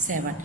7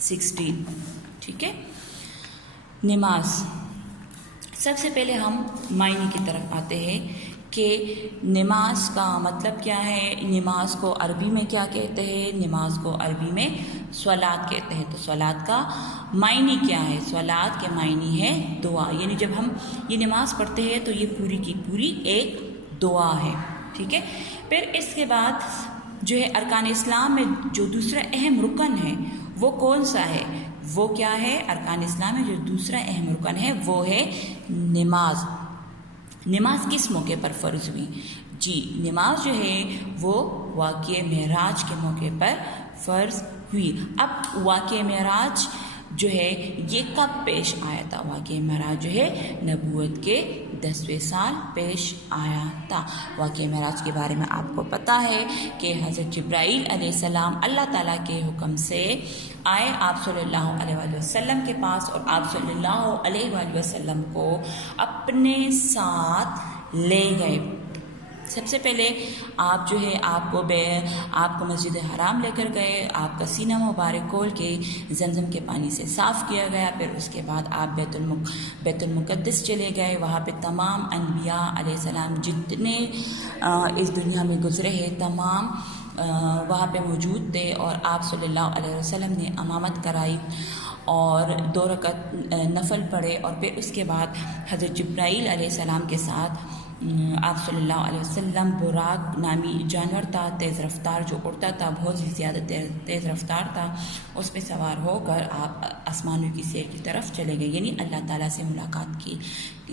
16. ٹھیک ہے. نماز. سب سے پہلے ہم معنی کی طرف آتے ہیں کہ نماز کا مطلب کیا ہے. نماز کو عربی میں کیا کہتے ہیں؟ نماز کو عربی میں صلاۃ کہتے ہیں. تو صلاۃ کا معنی کیا ہے؟ صلاۃ کے معنی ہے دعا. یعنی جب ہم یہ نماز پڑھتے ہیں تو یہ پوری کی پوری ایک دعا ہے. ٹھیک ہے. پھر اس کے بعد جو ہے ارکان اسلام میں جو دوسرا اہم رکن ہے وہ کون سا ہے؟ وہ کیا ہے؟ ارکان اسلام میں جو دوسرا اہم رکن ہے وہ ہے نماز. نماز کس موقع پر فرض ہوئی؟ جی نماز جو ہے وہ واقعہ معراج کے موقع پر فرض ہوئی. اب واقعہ معراج جو ہے یہ کب پیش آیا تھا؟ واقعہ معراج جو ہے نبوت کے 10ویں سال پیش آیا تھا. واقعہ معراج کے بارے میں آپ کو پتہ ہے کہ حضرت جبرائیل علیہ السلام اللہ تعالیٰ کے حکم سے آئے آپ صلی اللہ علیہ وآلہ وسلم کے پاس اور آپ صلی اللہ علیہ وآلہ وسلم کو اپنے ساتھ لے گئے. سب سے پہلے آپ جو ہے آپ کو مسجد حرام لے کر گئے. آپ کا سینہ مبارک کھول کے زمزم کے پانی سے صاف کیا گیا. پھر اس کے بعد آپ بیت المقدس چلے گئے. وہاں پہ تمام انبیاء علیہ السلام جتنے اس دنیا میں گزرے ہیں تمام وہاں پہ موجود تھے اور آپ صلی اللہ علیہ وسلم نے امامت کرائی اور 2 رکعت نفل پڑھے. اور پھر اس کے بعد حضرت جبرائیل علیہ السلام کے ساتھ آپ صلی اللہ علیہ وسلم براق نامی جانور تھا تیز رفتار جو اڑتا تھا بہت ہی زیادہ تیز رفتار تھا. اس پہ سوار ہو کر آپ آسمانوں کی سیر کی طرف چلے گئے یعنی اللہ تعالیٰ سے ملاقات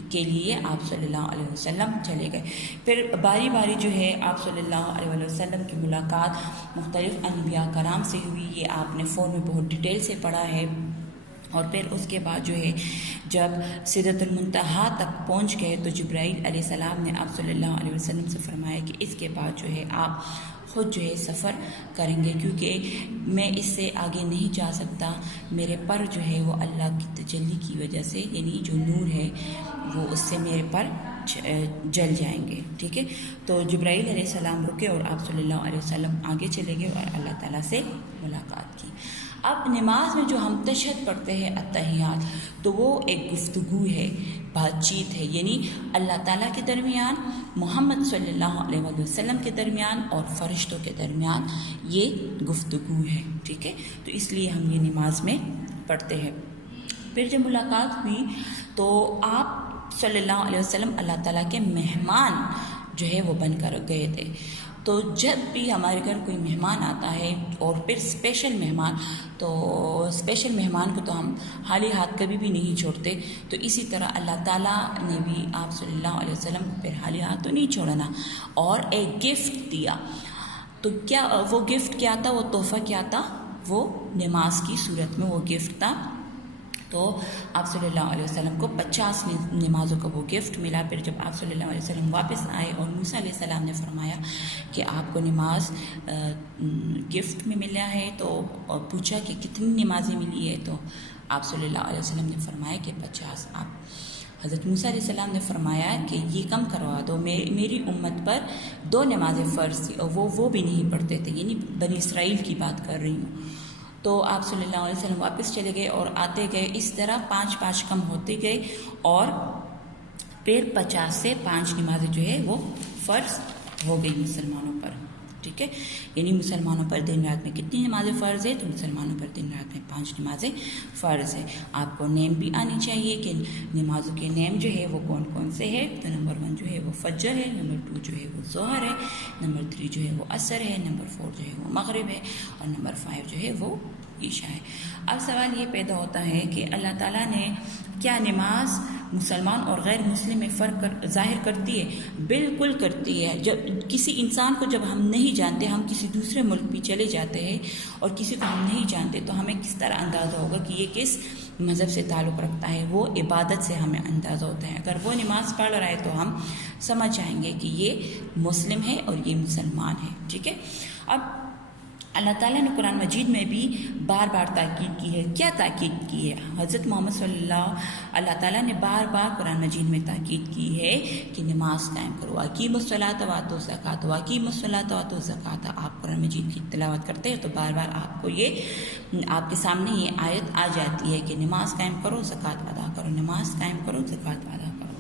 کے لیے آپ صلی اللہ علیہ وسلم چلے گئے. پھر باری باری جو ہے آپ صلی اللہ علیہ وسلم کی ملاقات مختلف انبیاء کرام سے ہوئی. یہ آپ نے فون میں بہت ڈیٹیل سے پڑھا ہے. اور پھر اس کے بعد جو ہے جب سدرۃ المنتہا تک پہنچ گئے تو جبرائیل علیہ السلام نے آپ صلی اللہ علیہ وسلم سے فرمایا کہ اس کے بعد جو ہے آپ خود جو ہے سفر کریں گے کیونکہ میں اس سے آگے نہیں جا سکتا. میرے پر جو ہے وہ اللہ کی تجلی کی وجہ سے یعنی جو نور ہے وہ اس سے میرے پر جل جائیں گے. ٹھیک ہے. تو جبرائیل علیہ السلام رکے اور آپ صلی اللہ علیہ وسلم آگے چلے گئے اور اللہ تعالیٰ سے ملاقات کی. اب نماز میں جو ہم تشہد پڑھتے ہیں التحیات تو وہ ایک گفتگو ہے بات چیت ہے یعنی اللہ تعالیٰ کے درمیان محمد صلی اللہ علیہ وسلم کے درمیان اور فرشتوں کے درمیان یہ گفتگو ہے. ٹھیک ہے. تو اس لیے ہم یہ نماز میں پڑھتے ہیں. پھر جب ملاقات ہوئی تو آپ صلی اللہ علیہ وسلم اللہ تعالیٰ کے مہمان جو ہے وہ بن کر گئے تھے. تو جب بھی ہمارے گھر کوئی مہمان آتا ہے اور پھر اسپیشل مہمان کو تو ہم خالی ہاتھ کبھی بھی نہیں چھوڑتے. تو اسی طرح اللہ تعالیٰ نے بھی آپ صلی اللہ علیہ وسلم کو پھر خالی ہاتھ تو نہیں چھوڑنا اور ایک گفٹ دیا. تو کیا وہ گفٹ کیا تھا؟ وہ تحفہ کیا تھا؟ وہ نماز کی صورت میں وہ گفٹ تھا. تو آپ صلی اللہ علیہ وسلم کو 50 نمازوں کا وہ گفٹ ملا. پھر جب آپ صلی اللہ علیہ وسلم واپس آئے اور موسیٰ علیہ السلام نے فرمایا کہ آپ کو نماز گفٹ میں ملا ہے تو پوچھا کہ کتنی نمازیں ملی ہے تو آپ صلی اللہ علیہ وسلم نے فرمایا کہ 50. آپ حضرت موسیٰ علیہ السلام نے فرمایا کہ یہ کم کروا دو. میری امت پر 2 نمازیں فرض تھی اور وہ بھی نہیں پڑھتے تھے یعنی بنی اسرائیل کی بات کر رہی ہوں. تو آپ صلی اللہ علیہ وسلم واپس چلے گئے اور آتے گئے. اس طرح 5 کم ہوتے گئے اور پھر 50 سے 5 نمازیں جو ہے وہ فرض ہو گئی مسلمانوں پر. ٹھیک ہے. یعنی مسلمانوں پر دن رات میں کتنی نمازیں فرض ہے؟ تو مسلمانوں پر دن رات میں 5 نمازیں فرض ہے. آپ کو نیم بھی آنی چاہیے کہ نمازوں کے نیم جو ہے وہ کون کون سے ہے. تو نمبر 1 جو ہے وہ فجر ہے. نمبر 2 جو ہے وہ ظہر ہے. نمبر 3 جو ہے وہ عصر ہے. نمبر 4 جو ہے وہ مغرب ہے. اور نمبر 5 جو ہے وہ عشاء ہے. اب سوال یہ پیدا ہوتا ہے کہ اللہ تعالیٰ نے کیا نماز مسلمان اور غیر مسلم میں فرق ظاہر کرتی ہے؟ بالکل کرتی ہے. جب کسی انسان کو جب ہم نہیں جانتے, ہم کسی دوسرے ملک بھی چلے جاتے ہیں اور کسی کو ہم نہیں جانتے تو ہمیں کس طرح اندازہ ہوگا کہ یہ کس مذہب سے تعلق رکھتا ہے؟ وہ عبادت سے ہمیں اندازہ ہوتا ہے. اگر وہ نماز پڑھ رہا ہے تو ہم سمجھ جائیں گے کہ یہ مسلم ہے اور یہ مسلمان ہے. ٹھیک ہے. اب اللہ تعالیٰ نے قرآن مجید میں بھی بار بار تاکید کی ہے. کیا تاکید کی ہے؟ حضرت محمد صلی اللہ تعالیٰ نے بار بار قرآن مجید میں تاکید کی ہے کہ نماز قائم کرو. اقیموا الصلاۃ وآتوا الزکاۃ واقیموا الصلاۃ وآتوا الزکاۃ. آپ قرآن مجید کی تلاوت کرتے ہیں تو بار بار آپ کو آپ کے سامنے یہ آیت آ جاتی ہے کہ نماز قائم کرو، زکوٰۃ ادا کرو، نماز قائم کرو، زکوٰۃ ادا کرو.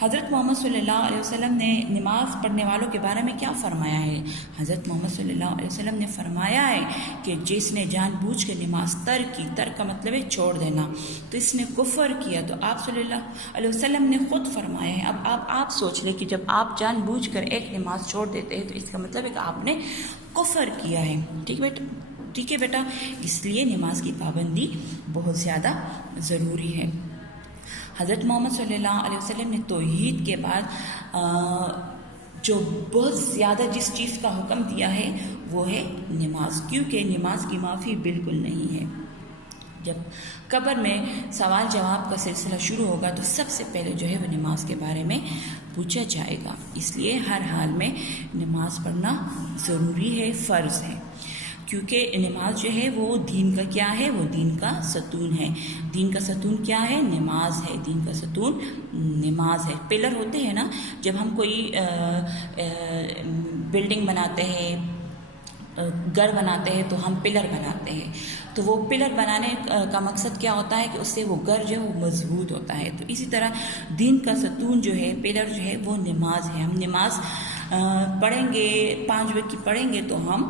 حضرت محمد صلی اللہ علیہ وسلم نے نماز پڑھنے والوں کے بارے میں کیا فرمایا ہے؟ حضرت محمد صلی اللہ علیہ وسلم نے فرمایا ہے کہ جس نے جان بوجھ کے نماز ترک کی، ترک کا مطلب ہے چھوڑ دینا، تو اس نے کفر کیا. تو آپ صلی اللہ علیہ وسلم نے خود فرمایا ہے. اب آپ سوچ لیں کہ جب آپ جان بوجھ کر ایک نماز چھوڑ دیتے ہیں تو اس کا مطلب ہے کہ آپ نے کفر کیا ہے. ٹھیک ہے بیٹا، اس لیے نماز کی پابندی بہت زیادہ ضروری ہے. حضرت محمد صلی اللہ علیہ وسلم نے توحید کے بعد جو بہت زیادہ جس چیز کا حکم دیا ہے وہ ہے نماز، کیونکہ نماز کی معافی بالکل نہیں ہے. جب قبر میں سوال جواب کا سلسلہ شروع ہوگا تو سب سے پہلے جو ہے وہ نماز کے بارے میں پوچھا جائے گا. اس لیے ہر حال میں نماز پڑھنا ضروری ہے، فرض ہے، کیونکہ نماز جو ہے وہ دین کا کیا ہے؟ وہ دین کا ستون ہے. دین کا ستون کیا ہے؟ نماز ہے. دین کا ستون نماز ہے. پلر ہوتے ہیں نا، جب ہم کوئی بلڈنگ بناتے ہیں، گھر بناتے ہیں تو ہم پلر بناتے ہیں. تو وہ پلر بنانے کا مقصد کیا ہوتا ہے کہ اس سے وہ گھر جو ہے وہ مضبوط ہوتا ہے. تو اسی طرح دین کا ستون جو ہے، پلر جو ہے وہ نماز ہے. ہم نماز پڑھیں گے، 5 وقت کی پڑھیں گے تو ہم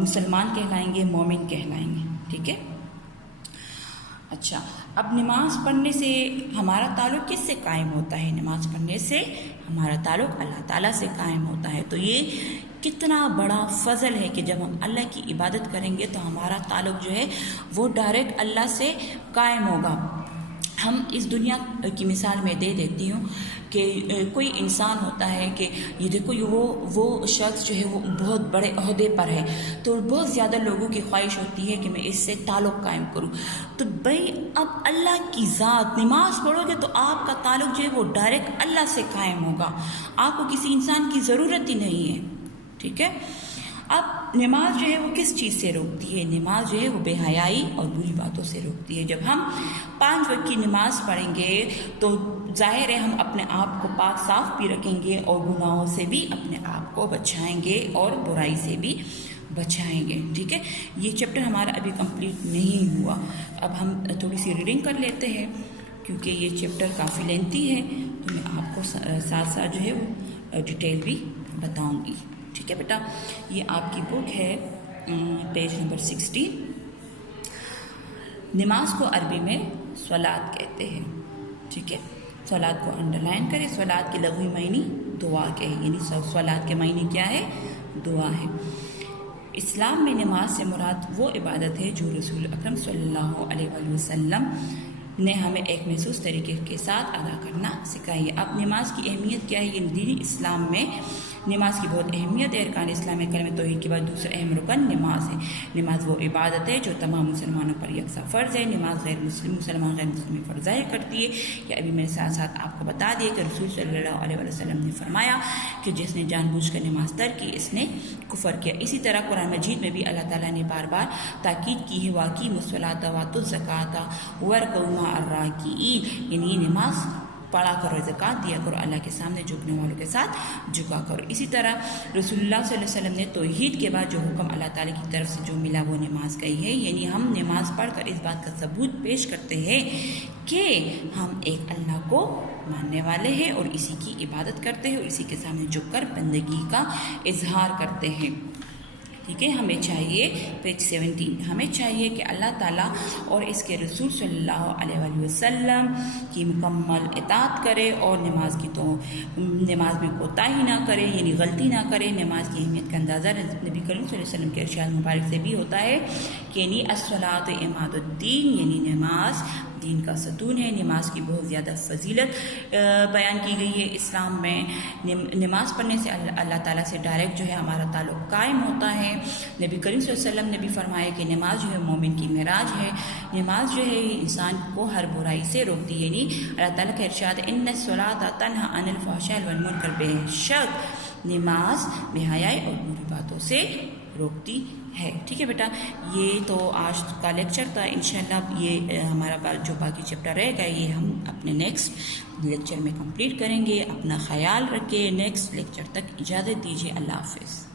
مسلمان کہلائیں گے، مومن کہلائیں گے. ٹھیک ہے. اچھا، اب نماز پڑھنے سے ہمارا تعلق کس سے قائم ہوتا ہے؟ نماز پڑھنے سے ہمارا تعلق اللہ تعالیٰ سے قائم ہوتا ہے. تو یہ کتنا بڑا فضل ہے کہ جب ہم اللہ کی عبادت کریں گے تو ہمارا تعلق جو ہے وہ ڈائریکٹ اللہ سے قائم ہوگا. ہم اس دنیا کی مثال میں دے دیتی ہوں کہ کوئی انسان ہوتا ہے کہ یہ دیکھو وہ شخص جو ہے وہ بہت بڑے عہدے پر ہے، تو بہت زیادہ لوگوں کی خواہش ہوتی ہے کہ میں اس سے تعلق قائم کروں. تو بھائی اب اللہ کی ذات نماز پڑھو گے تو آپ کا تعلق جو ہے وہ ڈائریکٹ اللہ سے قائم ہوگا. آپ کو کسی انسان کی ضرورت ہی نہیں ہے. ٹھیک ہے. اب نماز جو ہے وہ کس چیز سے روکتی ہے؟ نماز جو ہے وہ بے حیائی اور بری باتوں سے روکتی ہے. جب ہم 5 وقت کی نماز پڑھیں گے تو ظاہر ہے ہم اپنے آپ کو پاک صاف بھی رکھیں گے اور گناہوں سے بھی اپنے آپ کو بچائیں گے اور برائی سے بھی بچائیں گے. ٹھیک ہے. یہ چیپٹر ہمارا ابھی کمپلیٹ نہیں ہوا. اب ہم تھوڑی سی ریڈنگ کر لیتے ہیں کیونکہ یہ چیپٹر کافی لینتھی ہے، تو میں آپ کو ساتھ ساتھ جو ہے وہ ڈیٹیل بھی بتاؤں گی. ٹھیک ہے بیٹا. یہ آپ کی بک ہے پیج نمبر 60. نماز کو عربی میں صلاۃ کہتے ہیں. ٹھیک ہے. صلاۃ کو انڈر لائن کریں. صلاۃ کی لغوی معنی دعا کے ہے، یعنی صلاۃ کے معنی کیا ہے؟ دعا ہے. اسلام میں نماز سے مراد وہ عبادت ہے جو رسول اکرم صلی اللہ علیہ وسلم نے ہمیں ایک محسوس طریقے کے ساتھ ادا کرنا سکھائی ہے. اب نماز کی اہمیت کیا ہے؟ یہ دینی اسلام میں نماز کی بہت اہمیت ہے. ارکان اسلام میں کلمہ توحید کے بعد دوسرا اہم رکن نماز ہے. نماز وہ عبادت ہے جو تمام مسلمانوں پر یکساں فرض ہے. نماز غیر مسلمان غیر مسلم پر ظاہر کرتی ہے. یہ ابھی میں ساتھ ساتھ آپ کو بتا دیا کہ رسول صلی اللہ علیہ وسلم نے فرمایا کہ جس نے جان بوجھ کر نماز ترک کی اس نے کفر کیا. اسی طرح قرآن مجید میں بھی اللہ تعالیٰ نے بار بار تاکید کی ہے، واقیموا الصلاۃ وآتوا الزکاۃ وارکعوا مع الراکعین، یعنی نماز پڑھا کرو، زکوٰۃ دیا کرو، اللہ کے سامنے جھکنے والوں کے ساتھ جھکا کرو. اسی طرح رسول اللہ صلی اللہ علیہ وسلم نے توحید کے بعد جو حکم اللہ تعالیٰ کی طرف سے جو ملا وہ نماز کا ہی ہے. یعنی ہم نماز پڑھ کر اس بات کا ثبوت پیش کرتے ہیں کہ ہم ایک اللہ کو ماننے والے ہیں اور اسی کی عبادت کرتے ہیں اور اسی کے سامنے جھک کر بندگی کا اظہار کرتے ہیں. ٹھیک ہے. ہمیں چاہیے پیج 17 ہمیں چاہیے کہ اللہ تعالیٰ اور اس کے رسول صلی اللہ علیہ وسلم کی مکمل اطاعت کرے اور نماز میں کوتاہی نہ کرے، یعنی غلطی نہ کرے. نماز کی اہمیت کا اندازہ نبی کریم صلی اللہ علیہ وسلم کے ارشاد مبارک سے بھی ہوتا ہے کہ یعنی الصلاۃ عماد الدین، یعنی نماز دین کا ستون ہے. نماز کی بہت زیادہ فضیلت بیان کی گئی ہے اسلام میں. نماز پڑھنے سے اللہ تعالیٰ سے ڈائریکٹ جو ہے ہمارا تعلق قائم ہوتا ہے. نبی کریم صلی اللہ علیہ وسلم نے بھی فرمایا کہ نماز جو ہے مومن کی معراج ہے. نماز جو ہے انسان کو ہر برائی سے روکتی ہے. یعنی اللہ تعالیٰ کا ارشاد ہے ان الصلاۃ تنہی عن الفحشاء والمنکر، بے شک نماز بے حیائی اور بری باتوں سے روکتی ہے. ٹھیک ہے بیٹا, یہ تو آج کا لیکچر تھا. انشاءاللہ یہ ہمارا جو باقی چیپٹر رہے گا یہ ہم اپنے نیکسٹ لیکچر میں کمپلیٹ کریں گے. اپنا خیال رکھیں. نیکسٹ لیکچر تک اجازت دیجیے. اللہ حافظ.